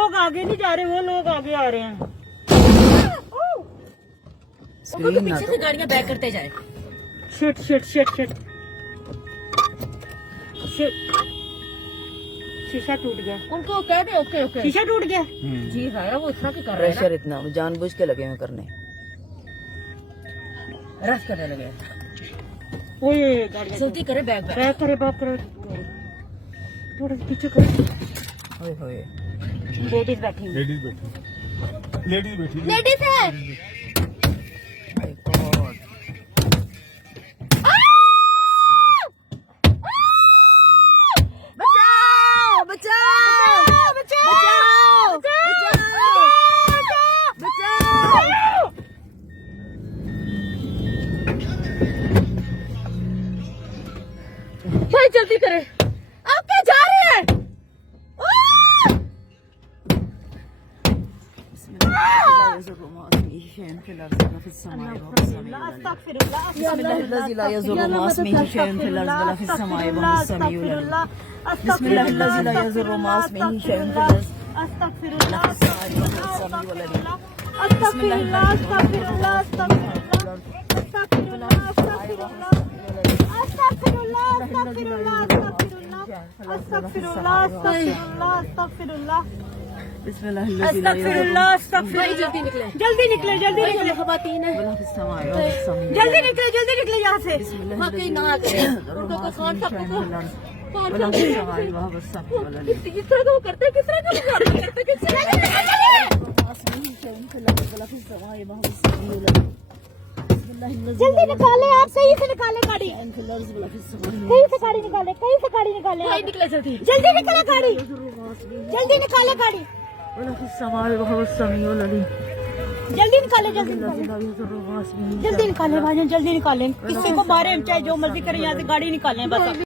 लोग आगे नहीं जा रहे, वो लोग आगे आ रहे हैं। उनको पीछे से गाड़ियां बैक करते जाए। Shit shit shit shit shit, शीशा टूट गया। उनको कह दे ओके ओके। शीशा टूट गया। जी हाँ, वो इतना की कर रहे हैं प्रेशर इतना जानबूझ के लगे हुए करने, रश करने लगे। ओए गाड़ी जल्दी करे, बैक बैक। बैक करे, बैक करे, थोड़ा पीछे करे। ओए होए लेडीज बैठी हुई। लेडीज बैठी, लेडीज बैठी, लेडीज है। My God. बचाओ बचाओ बचाओ बचाओ बचाओ। भाई जल्दी करे, आप क्या जा रहे हैं? भाई जल्दी निकले, जल्दी निकले, जल्दी भाई निकले, हम खवातीन है। जल्दी निकले यहाँ से। वाकई ना करे उनको को कौन सा कौन किस तरह का वो करते हैं, किस तरह का वो करते हैं, किस तरह का जल्दी निकाले, आप सही से निकाले गाड़ी, सही से गाड़ी निकाले, कहीं से गाड़ी निकाले। भाई निकले जल्दी, जल्दी निकले गाड़ी, जल्दी निकाले गाड़ी, जल्दी निकाले, जल्दी निकाले, जल्दी निकाले भाई, जल्दी निकाले। किसी को मारे चाहे जो मर्जी करे, यहाँ से गाड़ी निकालें बस।